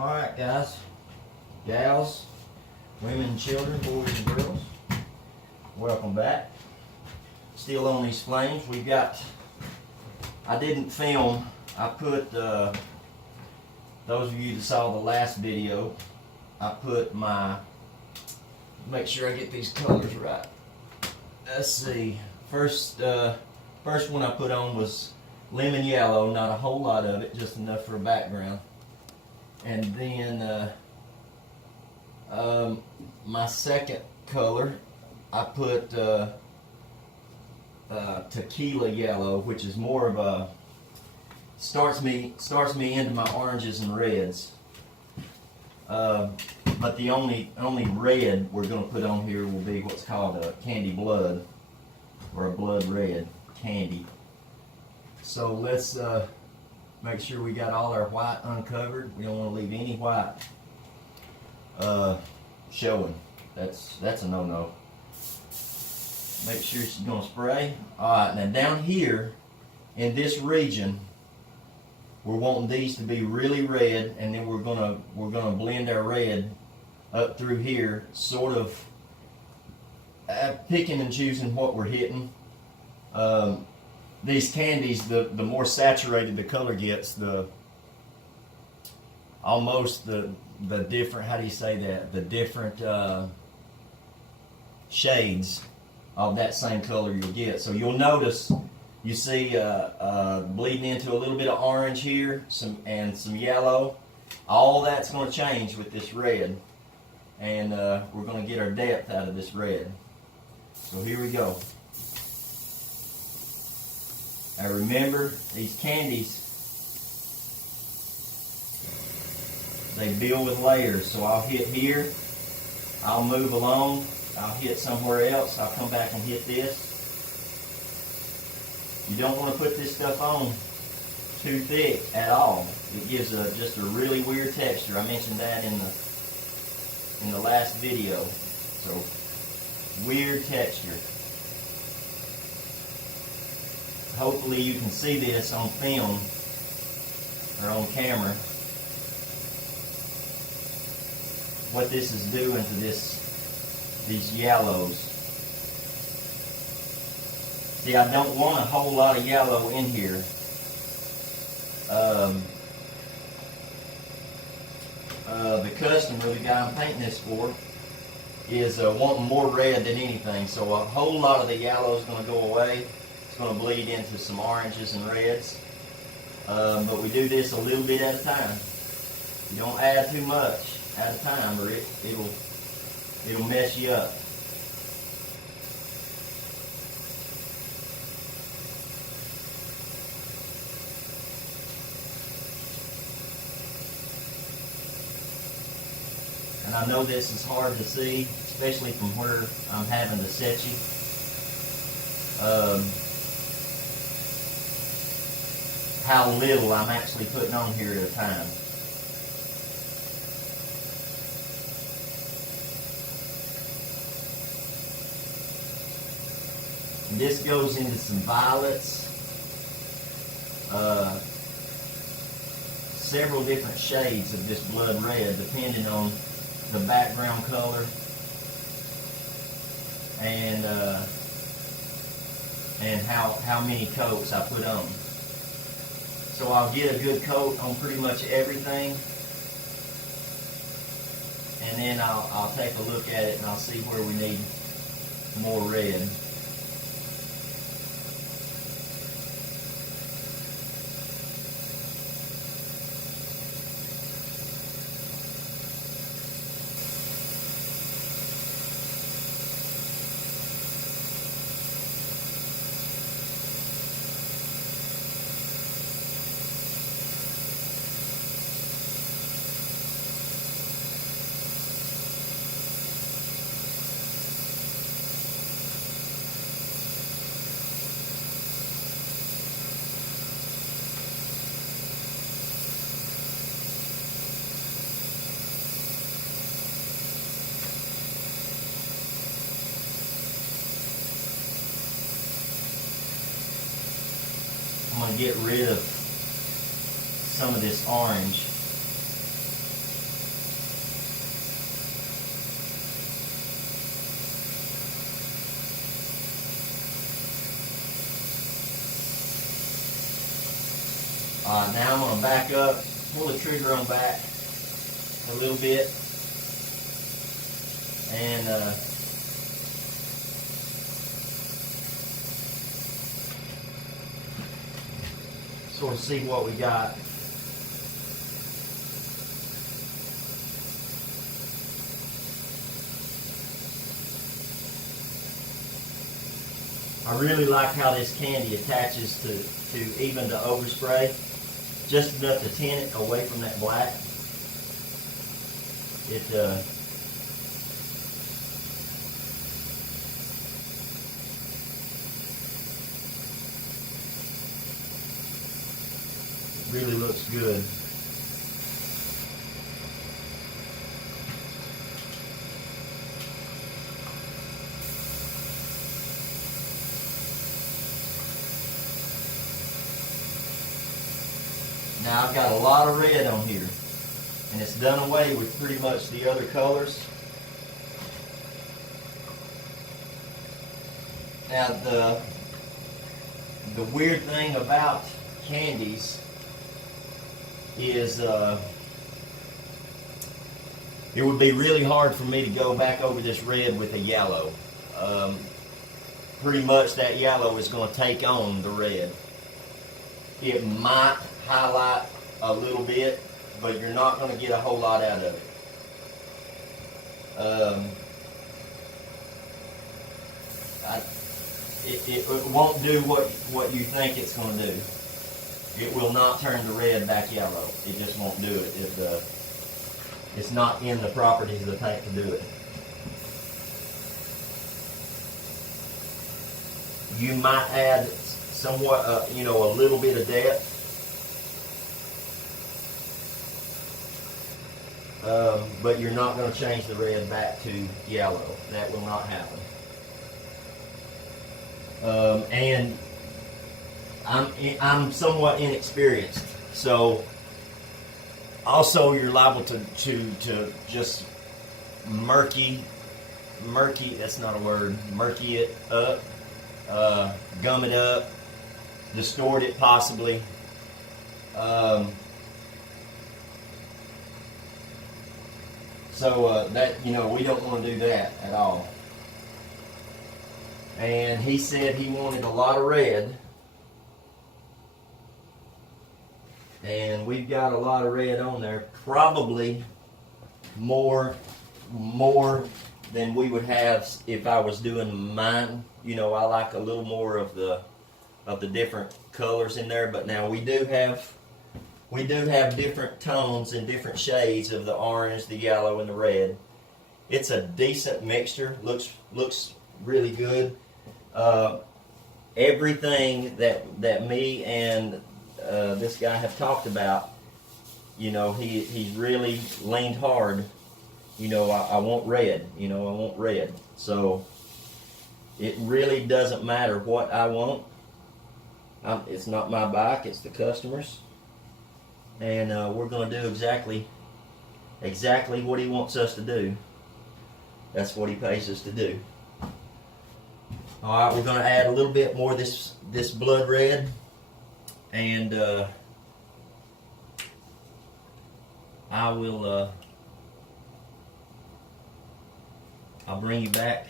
Alright guys, gals, women and children, boys and girls, welcome back. Still on these flames. We've got, I didn't film, I put, those of you that saw the last video, I put my, make sure I get these colors right. Let's see, first one I put on was lemon yellow, not a whole lot of it, just enough for a background. And then my second color, I put tequila yellow, which is more of a starts me into my oranges and reds. But the only red we're going to put on here will be what's called a candy blood, or a blood red candy. So let's make sure we got all our white uncovered. We don't want to leave any white showing. That's a no-no. Make sure she's going to spray. Alright, now down here in this region, we're wanting these to be really red, and then we're gonna blend our red up through here, sort of picking and choosing what we're hitting. These candies, the more saturated the color gets, the different, how do you say that? The different shades of that same color you'll get. So you'll notice, you see bleeding into a little bit of orange here, some yellow. All that's going to change with this red, and we're going to get our depth out of this red. So here we go. Now remember, these candies, they build with layers. So I'll hit here, I'll move along, I'll hit somewhere else, I'll come back and hit this. You don't want to put this stuff on too thick at all. It gives just a really weird texture. I mentioned that in the last video. So, weird texture. Hopefully you can see this on film or on camera, what this is doing to these yellows. See, I don't want a whole lot of yellow in here. The customer, the guy I'm painting this for, is wanting more red than anything, so a whole lot of the yellow is going to go away. It's going to bleed into some oranges and reds. But we do this a little bit at a time. You don't add too much at a time, or it'll mess you up. And I know this is hard to see, especially from where I'm having to set you. How little I'm actually putting on here at a time. And this goes into some violets, several different shades of this blood red, depending on the background color and how many coats I put on. So I'll get a good coat on pretty much everything, and then I'll take a look at it and I'll see where we need more red. I'm going to get rid of some of this orange Now I'm going to back up, pull the trigger on back a little bit, and sort of see what we got. I really like how this candy attaches to even the overspray, just enough to tint it away from that black. It really looks good. Now I've got a lot of red on here, and it's done away with pretty much the other colors. Now the weird thing about candies is it would be really hard for me to go back over this red with a yellow. Pretty much that yellow is going to take on the red. It might highlight a little bit, but you're not going to get a whole lot out of it. It won't do what you think it's going to do. It will not turn the red back yellow. It just won't do it. It's not in the properties of the paint to do it. You might add somewhat, a little bit of depth. But you're not going to change the red back to yellow. That will not happen. And I'm somewhat inexperienced, so also you're liable to just murky, that's not a word, murky it up, gum it up, distort it possibly. So that, we don't want to do that at all. And he said he wanted a lot of red. And we've got a lot of red on there. Probably more than we would have if I was doing mine. I like a little more of the different colors in there. But now we do have different tones and different shades of the orange, the yellow, and the red. It's a decent mixture. Looks really good. Everything that me and this guy have talked about, he's really leaned hard. I want red. I want red. So it really doesn't matter what I want. It's not my bike. It's the customer's. And we're going to do exactly what he wants us to do. That's what he pays us to do. All right, we're going to add a little bit more of this blood red, and I will. I'll bring you back.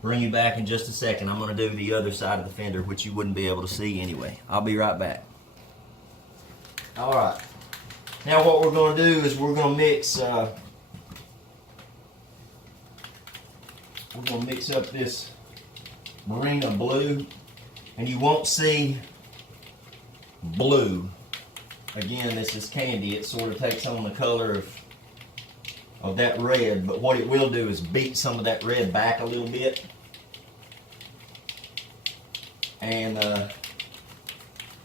Bring you back in just a second. I'm going to do the other side of the fender, which you wouldn't be able to see anyway. I'll be right back. All right. Now what we're going to do is we're going to mix. We're going to mix up this Marina blue, and you won't see blue. Again, this is candy. It sort of takes on the color of that red, but what it will do is beat some of that red back a little bit. And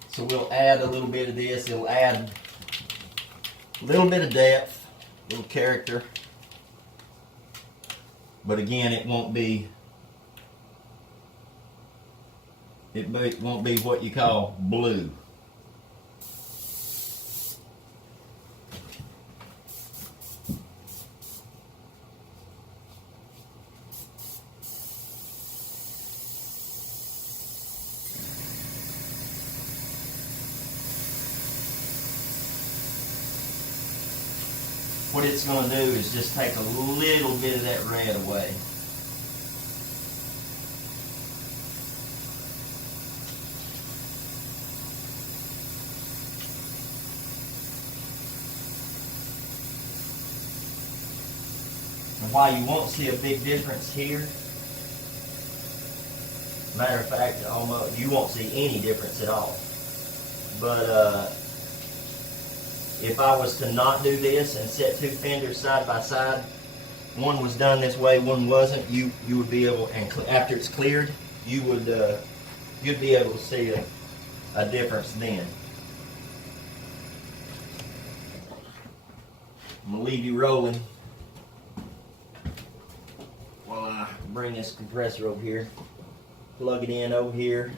so we'll add a little bit of this. It'll add a little bit of depth, a little character. But again, it won't be what you call blue. what it's going to do is just take a little bit of that red away. And while you won't see a big difference here, matter of fact, almost you won't see any difference at all. But if I was to not do this and set two fenders side by side, one was done this way, one wasn't, you would be able, and after it's cleared, you would you'd be able to see a difference then. I'm gonna leave you rolling while I bring this compressor over here. Plug it in over here.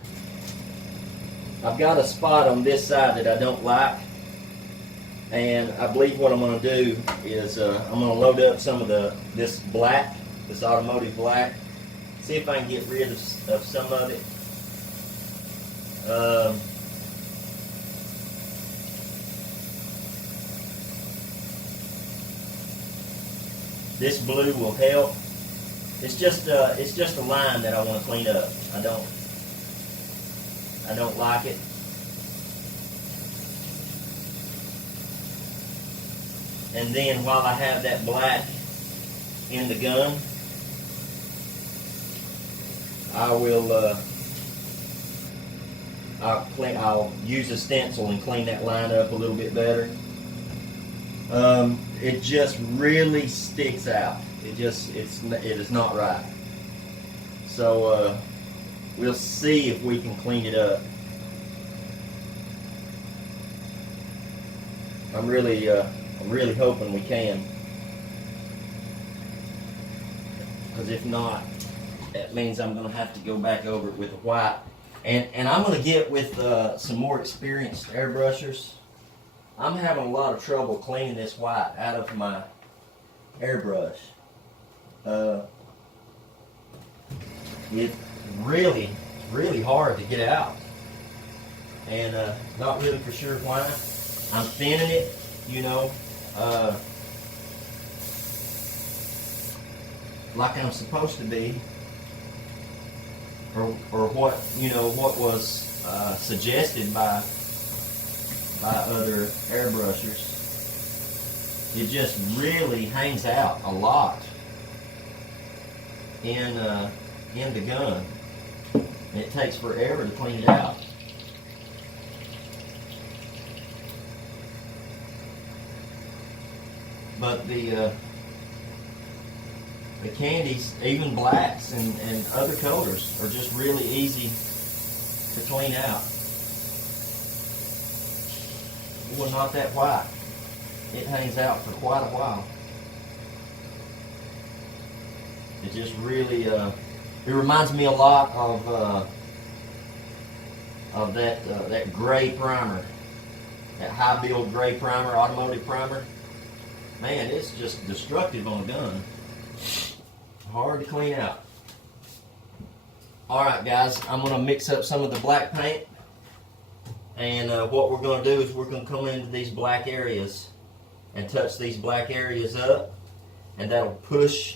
I've got a spot on this side that I don't like, and I believe what I'm going to do is I'm going to load up some of this black, this automotive black, see if I can get rid of some of it. This blue will help. It's just a line that I want to clean up. I don't like it. And then while I have that black in the gun, I will I'll use a stencil and clean that line up a little bit better. It just really sticks out. It is not right. So we'll see if we can clean it up. I'm really hoping we can, because if not, that means I'm going to have to go back over it with the white, and I'm going to get with some more experienced airbrushers. I'm having a lot of trouble cleaning this white out of my airbrush. It's really hard to get out, and not really for sure why. I'm thinning it, like I'm supposed to be, or what was suggested by other airbrushers. It just really hangs out a lot in the gun, and it takes forever to clean it out. But the candies, even blacks and other colors, are just really easy to clean out. Well, not that white. It hangs out for quite a while. It just really, it reminds me a lot of that gray primer, that high build gray primer, automotive primer. Man, it's just destructive on a gun. Hard to clean out. Alright guys, I'm going to mix up some of the black paint, and what we're going to do is we're going to come into these black areas and touch these black areas up, and that'll push